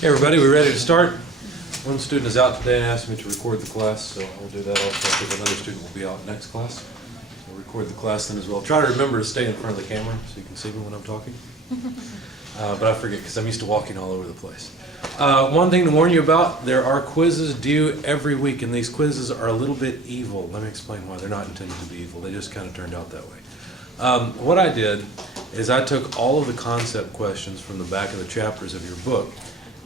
Hey everybody, we ready to start? One student is out today and asked me to record the class, so I'll do that also because another student will be out next class. So I'll record the class then as well. Try to remember to stay in front of the camera so you can see me when I'm talking. But I forget because I'm used to walking all over the place. One thing to warn you about, there are quizzes due every week, and these quizzes are a little bit evil. Let me explain why. They're not intended to be evil. They just kind of turned out that way. What I did is I took all of the concept questions from the back of the chapters of your book,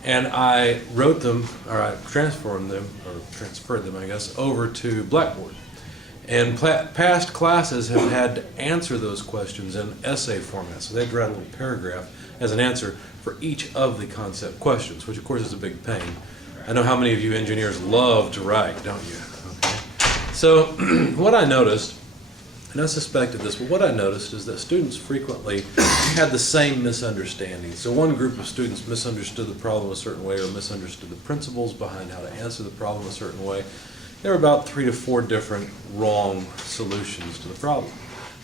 and I wrote them, or I transferred them, I guess, over to Blackboard. And past classes have had to answer those questions in essay format. So they'd write a little paragraph as an answer for each of the concept questions, which of course is a big pain. I know how many of you engineers love to write, don't you? Okay. So what I noticed, and I suspected this, but what I noticed is that students frequently had the same misunderstanding. So one group of students misunderstood the problem a certain way or misunderstood the principles behind how to answer the problem a certain way. There were about 3 to 4 different wrong solutions to the problem.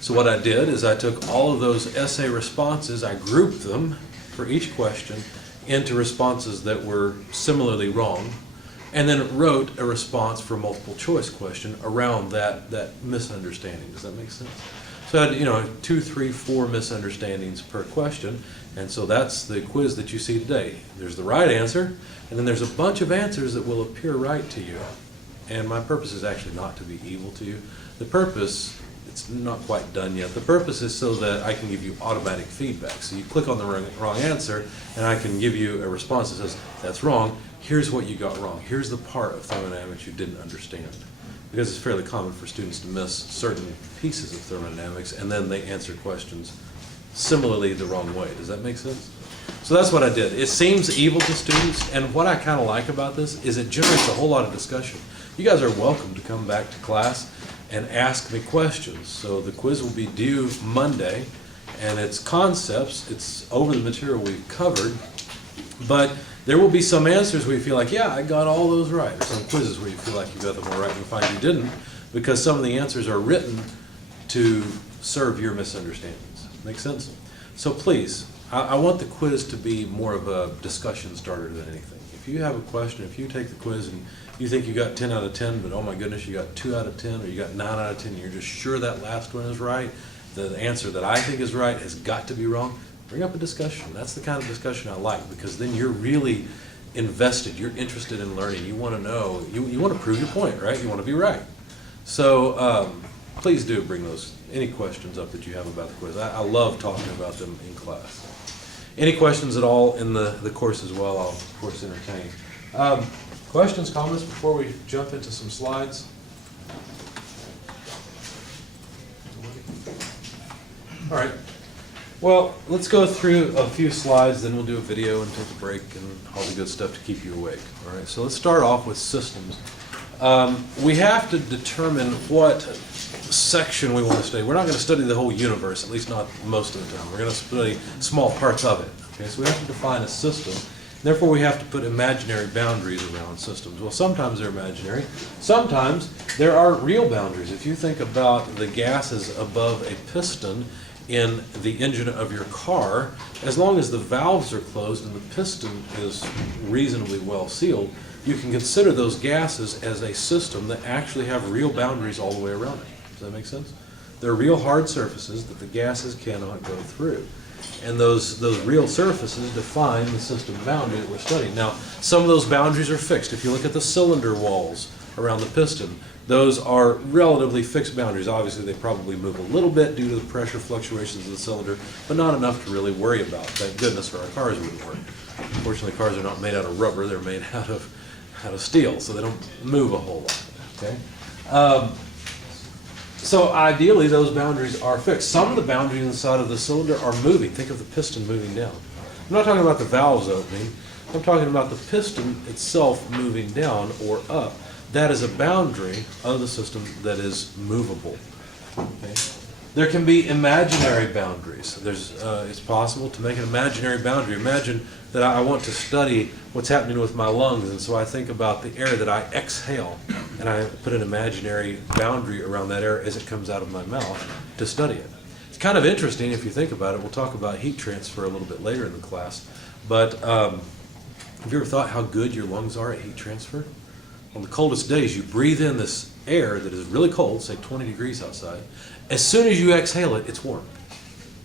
So what I did is I took all of those essay responses, I grouped them for each question into responses that were similarly wrong, and then wrote a response for a multiple choice question around that misunderstanding. Does that make sense? So I had 2, 3, 4 misunderstandings per question, and so that's the quiz that you see today. There's the right answer, and then there's a bunch of answers that will appear right to you. And my purpose is actually not to be evil to you. The purpose, it's not quite done yet. The purpose is so that I can give you automatic feedback. So you click on the wrong answer, and I can give you a response that says, that's wrong. Here's what you got wrong. Here's the part of thermodynamics you didn't understand. Because it's fairly common for students to miss certain pieces of thermodynamics, and then they answer questions similarly the wrong way. Does that make sense? So that's what I did. It seems evil to students, and what I kind of like about this is it generates a whole lot of discussion. You guys are welcome to come back to class and ask me questions. So the quiz will be due Monday, and it's concepts. It's over the material we've covered, but there will be some answers where you feel like, yeah, I got all those right, or some quizzes where you feel like you got them all right and you find you didn't, because some of the answers are written to serve your misunderstandings. Make sense? So please, I want the quiz to be more of a discussion starter than anything. If you have a question, if you take the quiz and you think you got 10 out of 10, but oh my goodness, you got 2 out of 10, or you got 9 out of 10, and you're just sure that last one is right, the answer that I think is right has got to be wrong, bring up a discussion. That's the kind of discussion I like, because then you're really invested, you're interested in learning, you want to know, you want to prove your point, right? You want to be right. So please do bring any questions up that you have about the quiz. I love talking about them in class. Any questions at all in the course as well, I'll of course entertain. Questions, comments before we jump into some slides? All right. Well, let's go through a few slides, then we'll do a video and take a break and all the good stuff to keep you awake. All right. So let's start off with systems. We have to determine what section we want to study. We're not going to study the whole universe, at least not most of the time. We're going to study small parts of it. Okay, so we have to define a system. Therefore, we have to put imaginary boundaries around systems. Well, sometimes they're imaginary. Sometimes there are real boundaries. If you think about the gases above a piston in the engine of your car, as long as the valves are closed and the piston is reasonably well sealed, you can consider those gases as a system that actually have real boundaries all the way around it. Does that make sense? They're real hard surfaces that the gases cannot go through. And those real surfaces define the system boundary that we're studying. Now, some of those boundaries are fixed. If you look at the cylinder walls around the piston, those are relatively fixed boundaries. Obviously, they probably move a little bit due to the pressure fluctuations of the cylinder, but not enough to really worry about. Thank goodness, or our cars wouldn't work. Unfortunately, cars are not made out of rubber. They're made out of steel, so they don't move a whole lot. Okay? So ideally, those boundaries are fixed. Some of the boundaries inside of the cylinder are moving. Think of the piston moving down. I'm not talking about the valves opening. I'm talking about the piston itself moving down or up. That is a boundary of the system that is movable. Okay? There can be imaginary boundaries. It's possible to make an imaginary boundary. Imagine that I want to study what's happening with my lungs, and so I think about the air that I exhale, and I put an imaginary boundary around that air as it comes out of my mouth to study it. It's kind of interesting if you think about it. We'll talk about heat transfer a little bit later in the class, but Have you ever thought how good your lungs are at heat transfer? On the coldest days, you breathe in this air that is really cold, say 20 degrees outside. As soon as you exhale it, it's warm,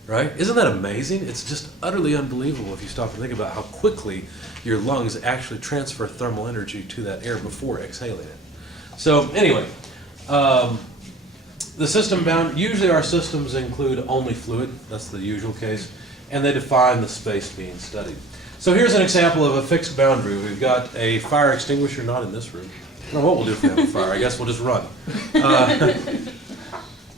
right? Isn't that amazing? It's just utterly unbelievable if you stop and think about how quickly your lungs actually transfer thermal energy to that air before exhaling it. So anyway, the system bound, usually our systems include only fluid, that's the usual case, and they define the space being studied. So here's an example of a fixed boundary. We've got a fire extinguisher, not in this room. I don't know what we'll do if we have a fire. I guess we'll just run.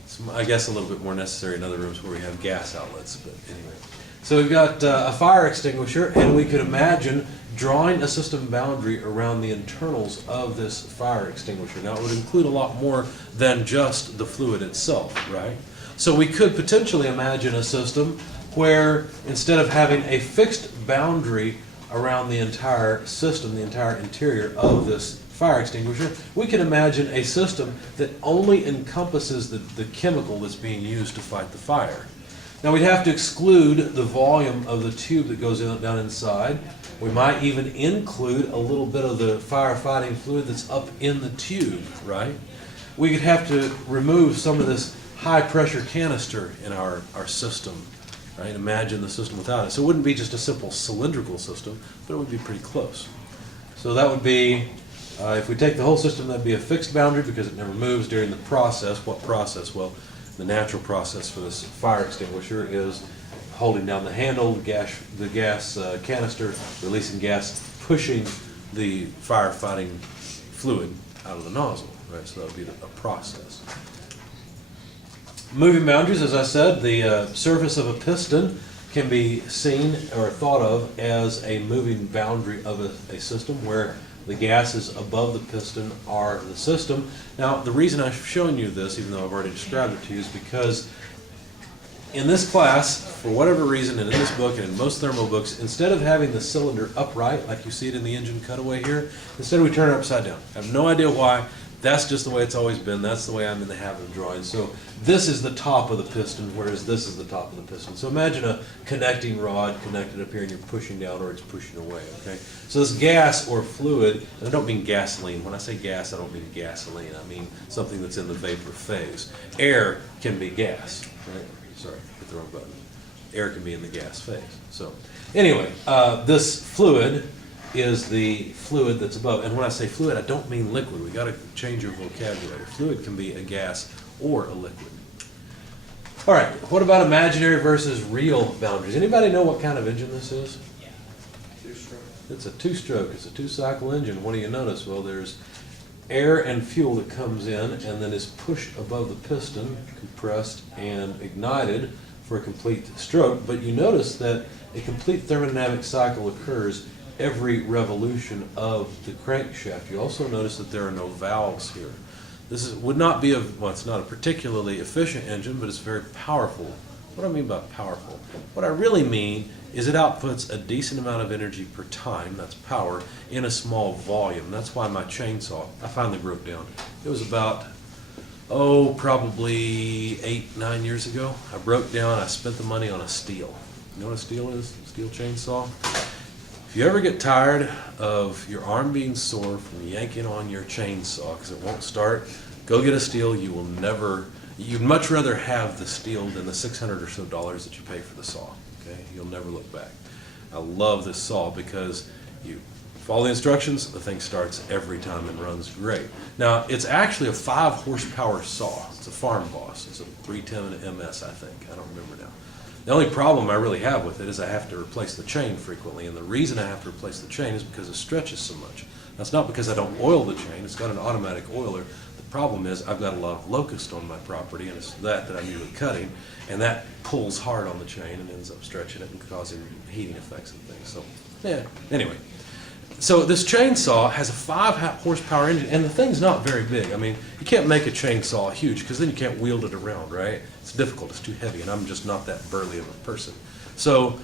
It's, I guess, a little bit more necessary in other rooms where we have gas outlets, but anyway. So we've got a fire extinguisher, and we could imagine drawing a system boundary around the internals of this fire extinguisher. Now, it would include a lot more than just the fluid itself, right? So we could potentially imagine a system where instead of having a fixed boundary around the entire system, the entire interior of this fire extinguisher, we can imagine a system that only encompasses the chemical that's being used to fight the fire. Now we'd have to exclude the volume of the tube that goes down inside. We might even include a little bit of the firefighting fluid that's up in the tube, right? We could have to remove some of this high pressure canister in our system, right? Imagine the system without it. So it wouldn't be just a simple cylindrical system, but it would be pretty close. So that would be, if we take the whole system, that'd be a fixed boundary because it never moves during the process. What process? Well, the natural process for this fire extinguisher is holding down the handle, the gas canister, releasing gas, pushing the firefighting fluid out of the nozzle, right? So that would be a process. Moving boundaries, as I said, the surface of a piston can be seen or thought of as a moving boundary of a system where the gases above the piston are the system. Now, the reason I've shown you this, even though I've already described it to you, is because in this class, for whatever reason, and in this book and in most thermal books, instead of having the cylinder upright, like you see it in the engine cutaway here, instead we turn it upside down. I have no idea why. That's just the way it's always been. That's the way I'm in the habit of drawing. So this is the top of the piston, whereas this is the top of the piston. So imagine a connecting rod connected up here and you're pushing down or it's pushing away, okay? So this gas or fluid, and I don't mean gasoline. When I say gas, I don't mean gasoline. I mean something that's in the vapor phase. Air can be gas, right? Sorry, hit the wrong button. Air can be in the gas phase. So anyway, this fluid is the fluid that's above. And when I say fluid, I don't mean liquid. We got to change your vocabulary. Fluid can be a gas or a liquid. All right, what about imaginary versus real boundaries? Anybody know what kind of engine this is? Yeah. Two-stroke. It's a two-stroke. It's a two-cycle engine. What do you notice? Well, there's air and fuel that comes in and then is pushed above the piston, compressed and ignited for a complete stroke. But you notice that a complete thermodynamic cycle occurs every revolution of the crankshaft. You also notice that there are no valves here. This would not be well, it's not a particularly efficient engine, but it's very powerful. What do I mean by powerful? What I really mean is it outputs a decent amount of energy per time, that's power, in a small volume. That's why my chainsaw, I finally broke down. It was about, probably 8-9 years ago. I broke down, I spent the money on a steel. You know what a steel is? A steel chainsaw? If you ever get tired of your arm being sore from yanking on your chainsaw because it won't start, go get a steel. You'd much rather have the steel than the $600 or so that you pay for the saw. Okay, you'll never look back. I love this saw because you follow the instructions, the thing starts every time and runs great. Now, it's actually a 5 horsepower saw. It's a Farm Boss. It's a 310 MS, I think. I don't remember now. The only problem I really have with it is I have to replace the chain frequently, and the reason I have to replace the chain is because it stretches so much. That's not because I don't oil the chain. It's got an automatic oiler. The problem is I've got a lot of locust on my property, and it's that I'm usually cutting, and that pulls hard on the chain and ends up stretching it and causing heating effects and things. So, yeah, anyway. So this chainsaw has a 5 horsepower engine, and the thing's not very big. I mean, you can't make a chainsaw huge because then you can't wield it around, right? It's difficult, it's too heavy, and I'm just not that burly of a person. So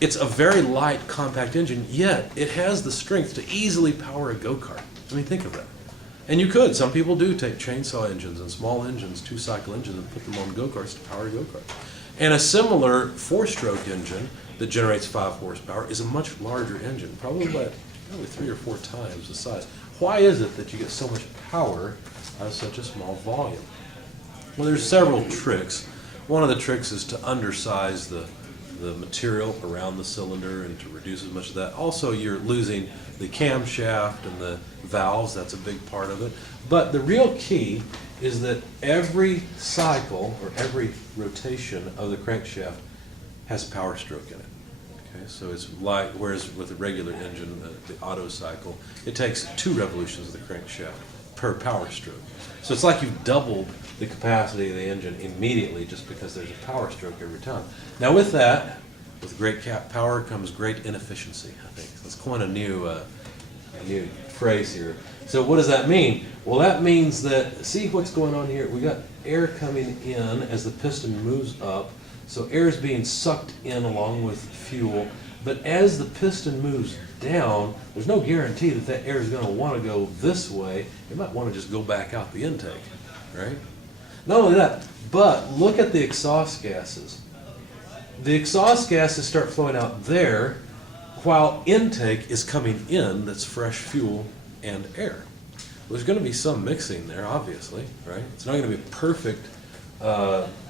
it's a very light, compact engine, yet it has the strength to easily power a go-kart. I mean, think of that. And you could. Some people do take chainsaw engines and small engines, 2-cycle engines, and put them on go-karts to power a go-kart. And a similar 4-stroke engine that generates 5 horsepower is a much larger engine, probably about probably 3 or 4 times the size. Why is it that you get so much power out of such a small volume? Well, there's several tricks. One of the tricks is to undersize the material around the cylinder and to reduce as much of that. Also, you're losing the camshaft and the valves. That's a big part of it. But the real key is that every cycle or every rotation of the crankshaft has power stroke in it. Okay, so it's like, whereas with a regular engine, the auto cycle, it takes 2 revolutions of the crankshaft per power stroke. So it's like you've doubled the capacity of the engine immediately just because there's a power stroke every time. Now with that, with great power comes great inefficiency, I think. Let's coin a new phrase here. So what does that mean? Well, that means that, see what's going on here? We got air coming in as the piston moves up. So air is being sucked in along with fuel. But as the piston moves down, there's no guarantee that that air is going to want to go this way. It might want to just go back out the intake, right? Not only that, but look at the exhaust gases. The exhaust gases start flowing out there while intake is coming in, that's fresh fuel and air. There's going to be some mixing there, obviously, right? It's not going to be perfect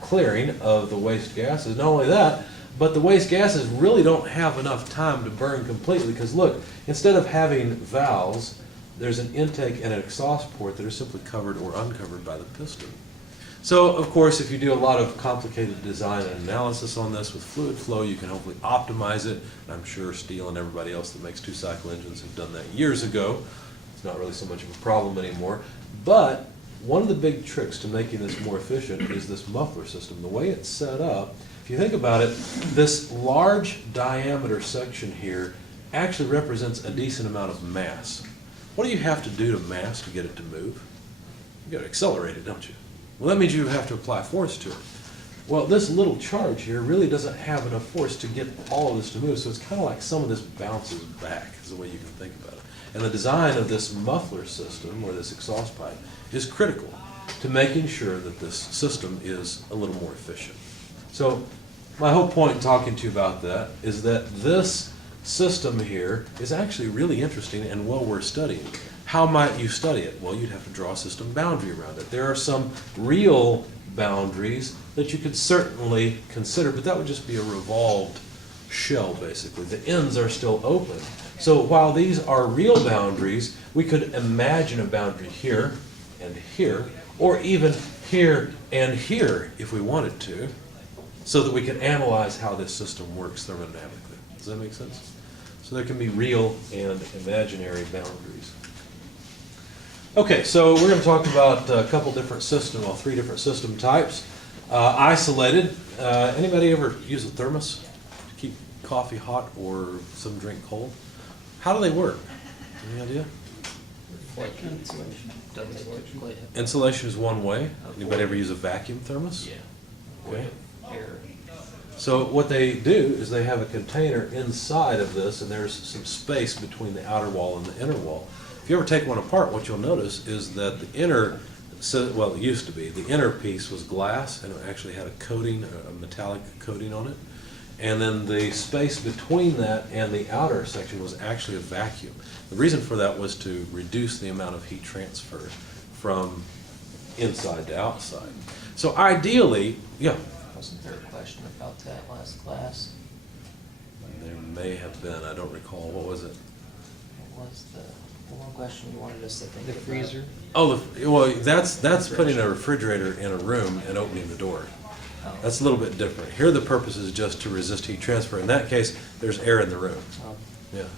clearing of the waste gases. Not only that, but the waste gases really don't have enough time to burn completely because look, instead of having valves, there's an intake and an exhaust port that are simply covered or uncovered by the piston. So, of course, if you do a lot of complicated design and analysis on this with fluid flow, you can hopefully optimize it. And I'm sure Steel and everybody else that makes 2-cycle engines have done that years ago. It's not really so much of a problem anymore. But one of the big tricks to making this more efficient is this muffler system. The way it's set up, if you think about it, this large diameter section here actually represents a decent amount of mass. What do you have to do to mass to get it to move? You've got to accelerate it, don't you? Well, that means you have to apply force to it. Well, this little charge here really doesn't have enough force to get all of this to move, so it's kind of like some of this bounces back, is the way you can think about it. And the design of this muffler system, or this exhaust pipe, is critical to making sure that this system is a little more efficient. So, my whole point in talking to you about that is that this system here is actually really interesting and well worth studying. How might you study it? Well, you'd have to draw a system boundary around it. There are some real boundaries that you could certainly consider, but that would just be a revolved shell, basically. The ends are still open. So while these are real boundaries, we could imagine a boundary here and here, or even here and here if we wanted to, so that we could analyze how this system works thermodynamically. Does that make sense? So there can be real and imaginary boundaries. Okay, so we're going to talk about a couple different systems, well, 3 different system types. Isolated. Anybody ever use a thermos to keep coffee hot or some drink cold? How do they work? Any idea? Insulation is one way. Anybody ever use a vacuum thermos? Yeah. Okay. Air. So what they do is they have a container inside of this, and there's some space between the outer wall and the inner wall. If you ever take one apart, what you'll notice is that the inner, well, it used to be, the inner piece was glass, and it actually had a coating, a metallic coating on it. And then the space between that and the outer section was actually a vacuum. The reason for that was to reduce the amount of heat transfer from inside to outside. So ideally, yeah. Wasn't there a question about that last class? There may have been, I don't recall. What was it? What was the one question you wanted us to think The about? freezer? Oh, well, that's putting a refrigerator in a room and opening the door. Oh. That's a little bit different. Here the purpose is just to resist heat transfer. In that case, there's air in the room. Oh. Yeah.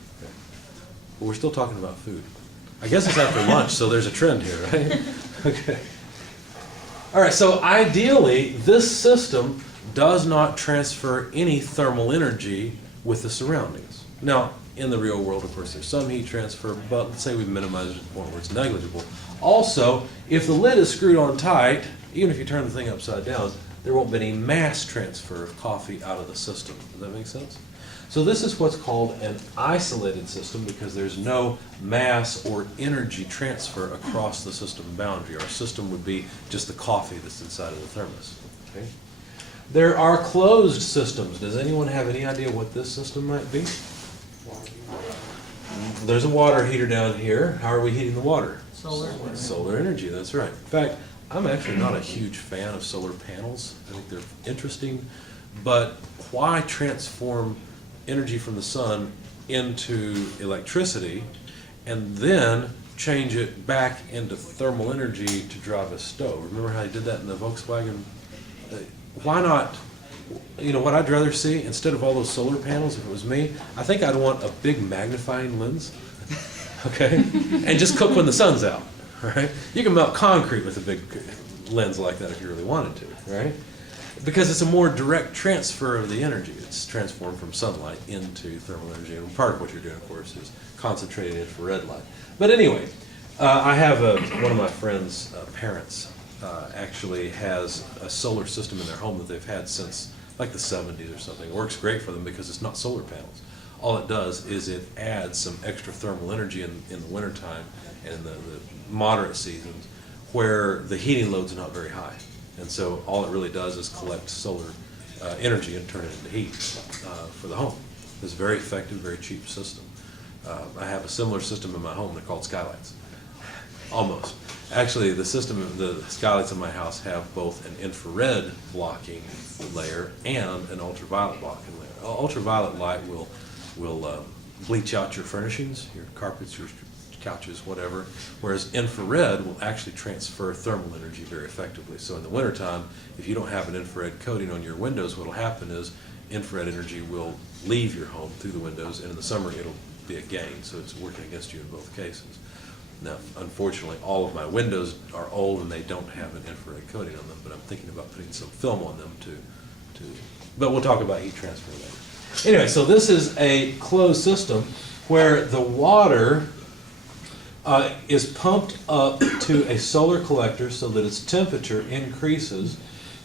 But we're still talking about food. I guess it's after lunch, so there's a trend here, right? Okay. All right, so ideally, this system does not transfer any thermal energy with the surroundings. Now, in the real world, of course, there's some heat transfer, but let's say we've minimized it to the point where it's negligible. Also, if the lid is screwed on tight, even if you turn the thing upside down, there won't be any mass transfer of coffee out of the system. Does that make sense? So this is what's called an isolated system because there's no mass or energy transfer across the system boundary. Our system would be just the coffee that's inside of the thermos. Okay? There are closed systems. Does anyone have any idea what this system might be? there's a water heater down here. How are we heating the water? Solar. Solar energy, that's right. In fact, I'm actually not a huge fan of solar panels. I think they're interesting, but why transform energy from the sun into electricity and then change it back into thermal energy to drive a stove? Remember how they did that in the Volkswagen? Why not? You know what I'd rather see, instead of all those solar panels, if it was me, I think I'd want a big magnifying lens, okay? And just cook when the sun's out, right? You can melt concrete with a big lens like that if you really wanted to, right? Because it's a more direct transfer of the energy. It's transformed from sunlight into thermal energy. And part of what you're doing, of course, is concentrated infrared light. But anyway, I have one of my friend's parents actually has a solar system in their home that they've had since like the 70s or something. It works great for them because it's not solar panels. All it does is it adds some extra thermal energy in the wintertime and the moderate seasons where the heating load's not very high. And so all it really does is collect solar energy and turn it into heat for the home. It's a very effective, very cheap system. I have a similar system in my home. They're called skylights. Almost. Actually, the skylights in my house have both an infrared blocking layer and an ultraviolet blocking layer. Ultraviolet light will bleach out your furnishings, your carpets, your couches, whatever, whereas infrared will actually transfer thermal energy very effectively. So in the wintertime, if you don't have an infrared coating on your windows, what will happen is infrared energy will leave your home through the windows, and in the summer it'll be a gain, so it's working against you in both cases. Now, unfortunately, all of my windows are old and they don't have an infrared coating on them, but I'm thinking about putting some film on them but we'll talk about heat transfer later. Anyway, so this is a closed system where the water is pumped up to a solar collector so that its temperature increases,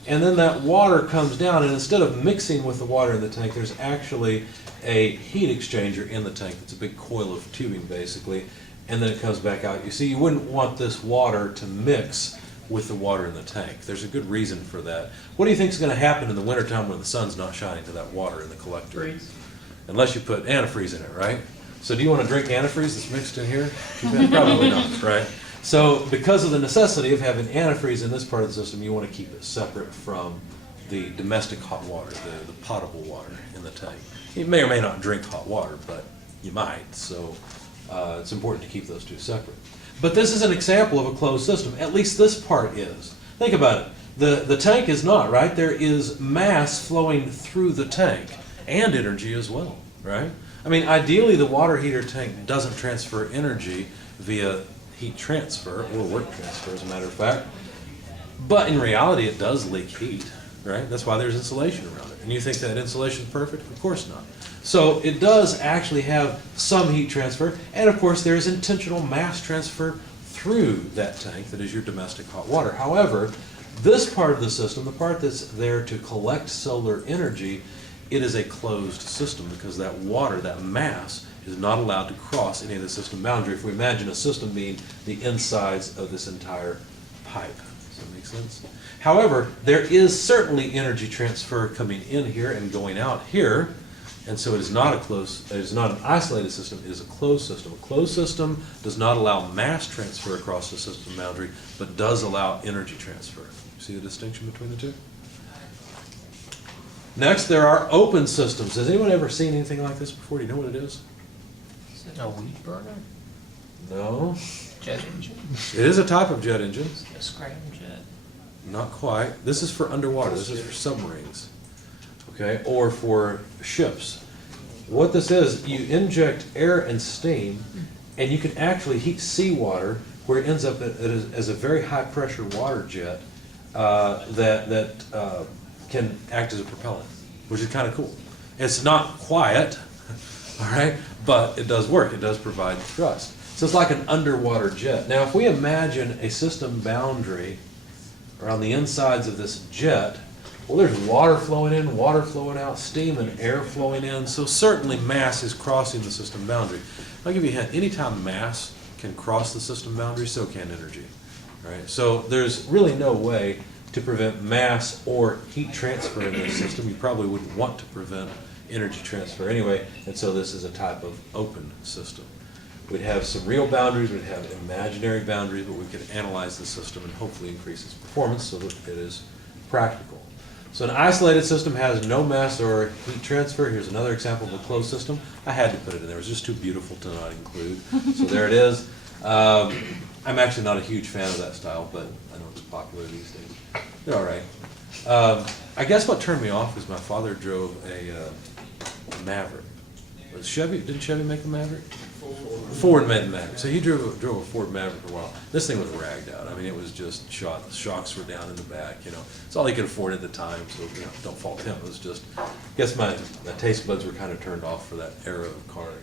and then that water comes down, and instead of mixing with the water in the tank, there's actually a heat exchanger in the tank. It's a big coil of tubing basically, and then it comes back out. You see, you wouldn't want this water to mix with the water in the tank. There's a good reason for that. What do you think is going to happen in the wintertime when the sun's not shining to that water in the collector? Freeze. Unless you put antifreeze in it, right? So do you want to drink antifreeze that's mixed in here? Probably not, right? So because of the necessity of having antifreeze in this part of the system, you want to keep it separate from the domestic hot water, the potable water in the tank. You may or may not drink hot water, but you might, so it's important to keep those two separate. But this is an example of a closed system. At least this part is. Think about it. The tank is not, right? There is mass flowing through the tank and energy as well, right? I mean, ideally the water heater tank doesn't transfer energy via heat transfer or work transfer, as a matter of fact. But in reality it does leak heat, right? That's why there's insulation around it. And you think that insulation is perfect? Of course not. So it does actually have some heat transfer, and of course there is intentional mass transfer through that tank that is your domestic hot water. However, this part of the system, the part that's there to collect solar energy, it is a closed system because that water, that mass, is not allowed to cross any of the system boundary. If we imagine a system being the insides of this entire pipe. Does that make sense? However, there is certainly energy transfer coming in here and going out here. And so it is not an isolated system, it is a closed system. A closed system does not allow mass transfer across the system boundary, but does allow energy transfer. See the distinction between the two? Next, there are open systems. Has anyone ever seen anything like this before? Do you know what it is? Is it a weed burner? No. Jet engine? It is a type of jet engine. A scramjet? Not quite. This is for underwater. This is for submarines. Okay, or for ships. What this is, you inject air and steam, and you can actually heat seawater where it ends up as a very high pressure water jet that can act as a propellant, which is kind of cool. It's not quiet, all right, but it does work. It does provide thrust. So it's like an underwater jet. Now, if we imagine a system boundary around the insides of this jet, well, there's water flowing in, water flowing out, steam and air flowing in, so certainly mass is crossing the system boundary. I'll give you a hint. Anytime mass can cross the system boundary, so can energy. Right? So there's really no way to prevent mass or heat transfer in this system. You probably wouldn't want to prevent energy transfer anyway, and so this is a type of open system. We'd have some real boundaries, we'd have imaginary boundaries, but we could analyze the system and hopefully increase its performance so that it is practical. So an isolated system has no mass or heat transfer. Here's another example of a closed system. I had to put it in there. It was just too beautiful to not include. So there it is. I'm actually not a huge fan of that style, but I know it's popular these days. They're all right. I guess what turned me off is my father drove a Maverick. Was Chevy? Didn't Chevy make a Maverick? Ford made a Maverick. So he drove a Ford Maverick for a while. This thing was ragged out. I mean, it was just shot. The shocks were down in the back. You know, it's all he could afford at the time. So don't fault him. It was just, I guess my taste buds were kind of turned off for that era of carring.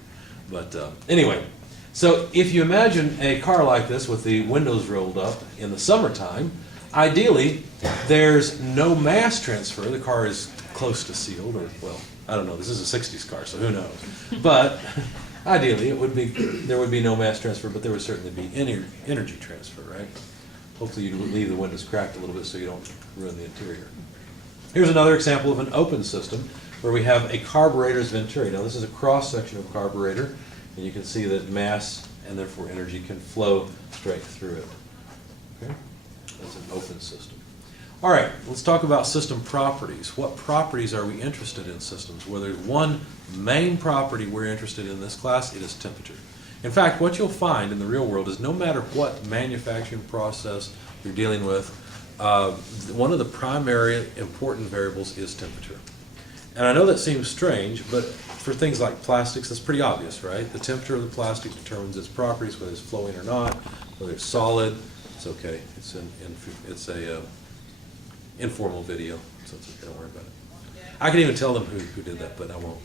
But anyway, so if you imagine a car like this with the windows rolled up in the summertime, ideally there's no mass transfer. The car is close to sealed, or well, I don't know. This is a '60s car, so who knows? But ideally, there would be no mass transfer, but there would certainly be energy transfer, right? Hopefully you leave the windows cracked a little bit so you don't ruin the interior. Here's another example of an open system where we have a carburetor's venturi. Now this is a cross-section of carburetor, and you can see that mass and therefore energy can flow straight through it. Okay? That's an open system. All right, let's talk about system properties. What properties are we interested in systems? Well, there's one main property we're interested in this class. It is temperature. In fact, what you'll find in the real world is no matter what manufacturing process you're dealing with, one of the primary important variables is temperature. And I know that seems strange, but for things like plastics, that's pretty obvious, right? The temperature of the plastic determines its properties, whether it's flowing or not, whether it's solid. It's okay. It's a informal video, so it's okay, don't worry about it. I can even tell them who did that, but I won't.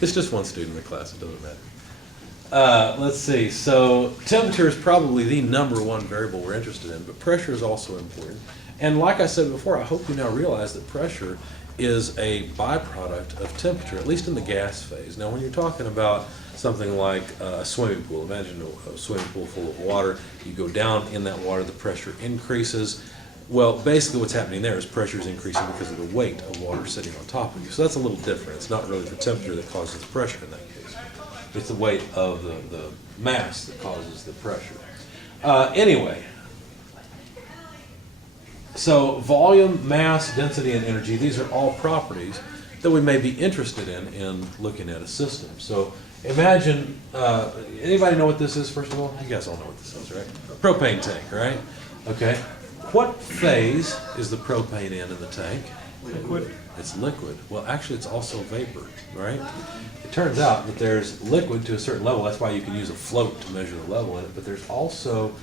It's just one student in the class, it doesn't matter. Let's see, so temperature is probably the #1 variable we're interested in, but pressure is also important. And like I said before, I hope you now realize that pressure is a byproduct of temperature, at least in the gas phase. Now when you're talking about something like a swimming pool, imagine a swimming pool full of water, you go down in that water, the pressure increases. Well, basically what's happening there is pressure is increasing because of the weight of water sitting on top of you. So that's a little different. It's not really the temperature that causes the pressure in that case. It's the weight of the mass that causes the pressure. Anyway, so volume, mass, density, and energy, these are all properties that we may be interested in looking at a system. So imagine, anybody know what this is, first of all? You guys all know what this is, right? A propane tank, right? Okay. What phase is the propane in the tank? Liquid. It's liquid. Well, actually, it's also vapor, right? It turns out that there's liquid to a certain level. That's why you can use a float to measure the level in it. But there's also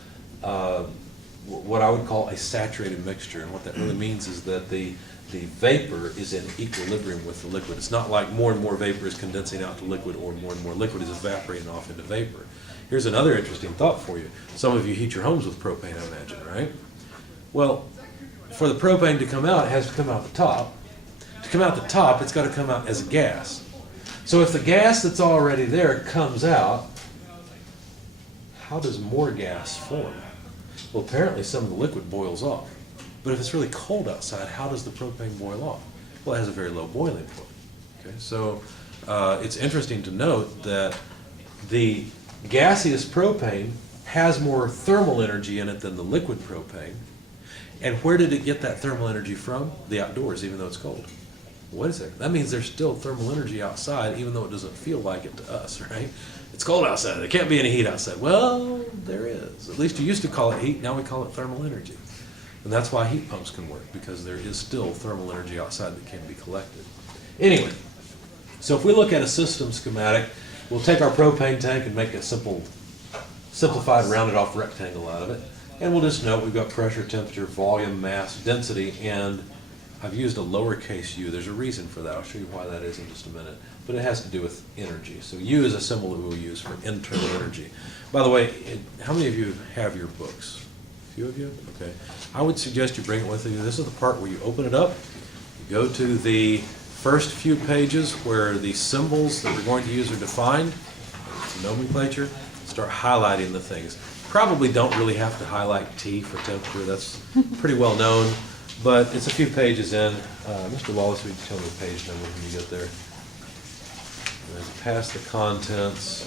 what I would call a saturated mixture. And what that really means is that the vapor is in equilibrium with the liquid. It's not like more and more vapor is condensing out to liquid or more liquid is evaporating off into vapor. Here's another interesting thought for you. Some of you heat your homes with propane, I imagine, right? Well, for the propane to come out, it has to come out the top. To come out the top, it's got to come out as a gas. So if the gas that's already there comes out, how does more gas form? Well, apparently some of the liquid boils off. But if it's really cold outside, how does the propane boil off? Well, it has a very low boiling point. Okay, so it's interesting to note that the gaseous propane has more thermal energy in it than the liquid propane. And where did it get that thermal energy from? The outdoors, even though it's cold. Wait a second. That means there's still thermal energy outside, even though it doesn't feel like it to us, right? It's cold outside. There can't be any heat outside. Well, there is. At least you used to call it heat. Now we call it thermal energy. And that's why heat pumps can work, because there is still thermal energy outside that can be collected. Anyway, so if we look at a system schematic, we'll take our propane tank and make a simplified, rounded off rectangle out of it. And we'll just note we've got pressure, temperature, volume, mass, density, and I've used a lowercase u. There's a reason for that. I'll show you why that is in just a minute. But it has to do with energy. So U is a symbol that we'll use for internal energy. By the way, how many of you have your books? A few of you? Okay. I would suggest you bring it with you. This is the part where you open it up, you go to the first few pages where the symbols that we're going to use are defined, nomenclature, start highlighting the things. Probably don't really have to highlight T for temperature. That's pretty well known, but it's a few pages in. Mr. Wallace, would you tell me the page number when you get there? And past the contents.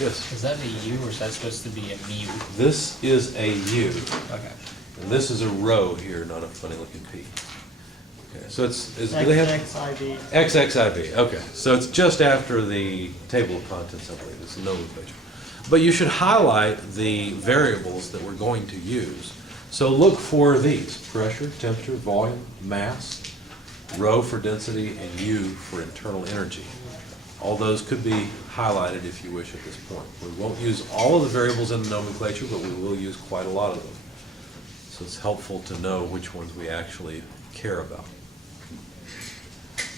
Yes. Is that a U or is that supposed to be a mu? This is a U, Okay. and this is a rho here, not a funny looking P. Okay, so do they have? XXIV. XXIV, okay. So it's just after the table of contents, I believe, it's a nomenclature. But you should highlight the variables that we're going to use. So look for these: pressure, temperature, volume, mass, rho for density, and U for internal energy. All those could be highlighted if you wish at this point. We won't use all of the variables in the nomenclature, but we will use quite a lot of them. So it's helpful to know which ones we actually care about.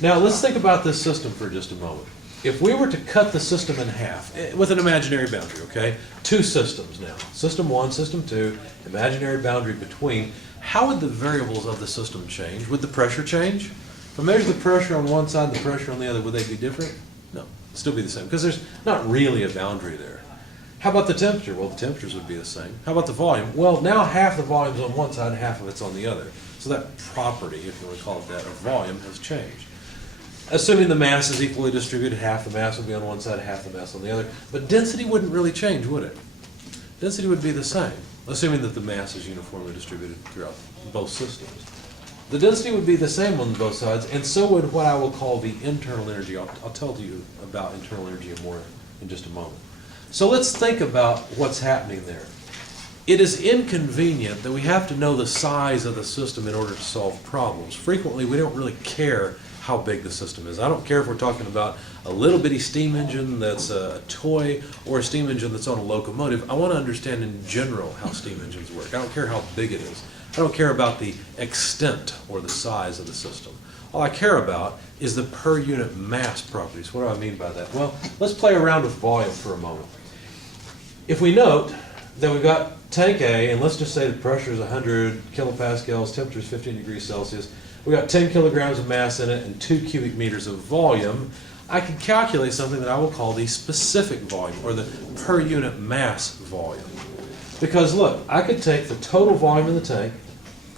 Now let's think about this system for just a moment. If we were to cut the system in half, with an imaginary boundary, okay? Two systems now, system one, system two, imaginary boundary between, how would the variables of the system change? Would the pressure change? If I measure the pressure on one side and the pressure on the other, would they be different? No, it'd still be the same, because there's not really a boundary there. How about the temperature? Well, the temperatures would be the same. How about the volume? Well, now half the volume's on one side, half of it's on the other. So that property, if you want to call it that, of volume has changed. Assuming the mass is equally distributed, half the mass would be on one side, half the mass on the other. But density wouldn't really change, would it? Density would be the same, assuming that the mass is uniformly distributed throughout both systems. The density would be the same on both sides, and so would what I will call the internal energy. I'll tell you about internal energy more in just a moment. So let's think about what's happening there. It is inconvenient that we have to know the size of the system in order to solve problems. Frequently, we don't really care how big the system is. I don't care if we're talking about a little bitty steam engine that's a toy or a steam engine that's on a locomotive. I want to understand in general how steam engines work. I don't care how big it is. I don't care about the extent or the size of the system. All I care about is the per unit mass properties. What do I mean by that? Well, let's play around with volume for a moment. If we note that we've got tank A, and let's just say the pressure is 100 kilopascals, temperature is 15 degrees Celsius, we've got 10 kilograms of mass in it and 2 cubic meters of volume, I can calculate something that I will call the specific volume, or the per unit mass volume. Because look, I could take the total volume in the tank,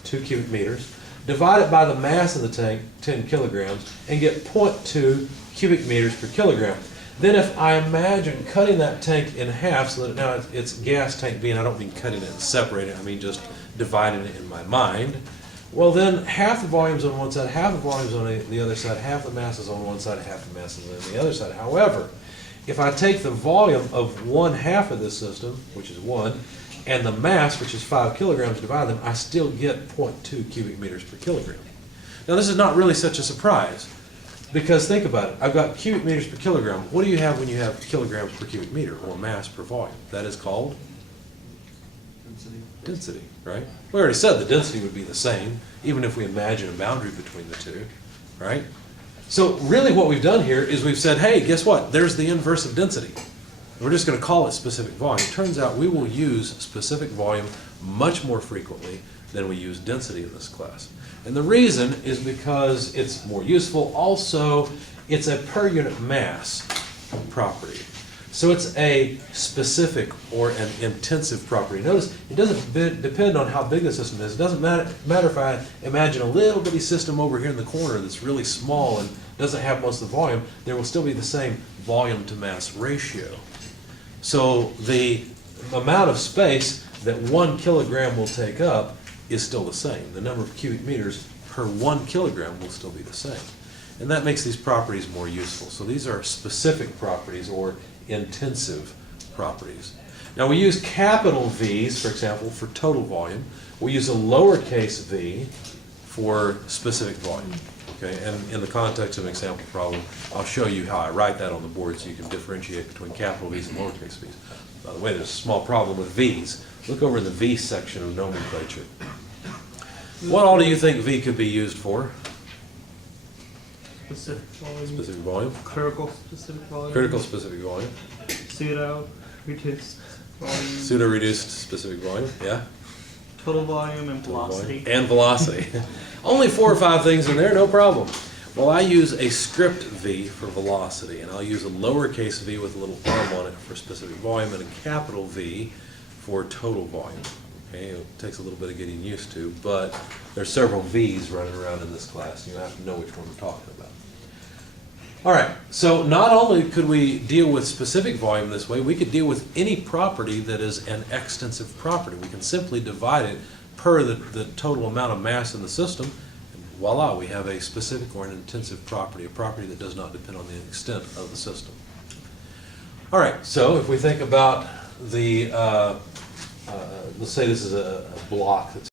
2 cubic meters, divide it by the mass in the tank, 10 kilograms, and get 0.2 cubic meters per kilogram. Then if I imagine cutting that tank in half so that now it's gas tank B, and I don't mean cutting it and separating it, I mean just dividing it in my mind, well then half the volume's on one side, half the volume's on the other side, half the mass is on one side, half the mass is on the other side. However, if I take the volume of one half of this system, which is 1, and the mass, which is 5 kilograms, divide them, I still get 0.2 cubic meters per kilogram. Now this is not really such a surprise, because think about it. I've got cubic meters per kilogram. What do you have when you have kilograms per cubic meter, or mass per volume? That is called? Density, right? We already said the density would be the same, even if we imagine a boundary between the two, right? So really what we've done here is we've said, hey, guess what? There's the inverse of density. We're just going to call it specific volume. It turns out we will use specific volume much more frequently than we use density in this class. And the reason is because it's more useful. Also, it's a per unit mass property. So it's a specific or an intensive property. Notice, it doesn't depend on how big the system is. It doesn't matter if I imagine a little bitty system over here in the corner that's really small and doesn't have most of the volume, there will still be the same volume to mass ratio. So the amount of space that 1 kilogram will take up is still the same. The number of cubic meters per 1 kilogram will still be the same. And that makes these properties more useful. So these are specific properties or intensive properties. Now we use capital V's, for example, for total volume. We use a lowercase v for specific volume. Okay, and in the context of an example problem, I'll show you how I write that on the board so you can differentiate between capital V's and lowercase v's. By the way, there's a small problem with V's. Look over in the V section of nomenclature. What all do you think V could be used for? Specific volume. Specific volume? Critical specific volume. Critical specific volume. Pseudo reduced volume. Pseudo-reduced specific volume, yeah? Total volume and Total velocity. volume. And velocity. Only 4 or 5 things in there, no problem. Well, I use a script V for velocity, and I'll use a lowercase v with a little arm on it for specific volume, and a capital V for total volume. Okay, it takes a little bit of getting used to, but there's several V's running around in this class, and you have to know which one we're talking about. All right, so not only could we deal with specific volume this way, we could deal with any property that is an extensive property. We can simply divide it per the total amount of mass in the system, and voila, we have a specific or an intensive property, a property that does not depend on the extent of the system. All right, so if we think about the, let's say this is a block that's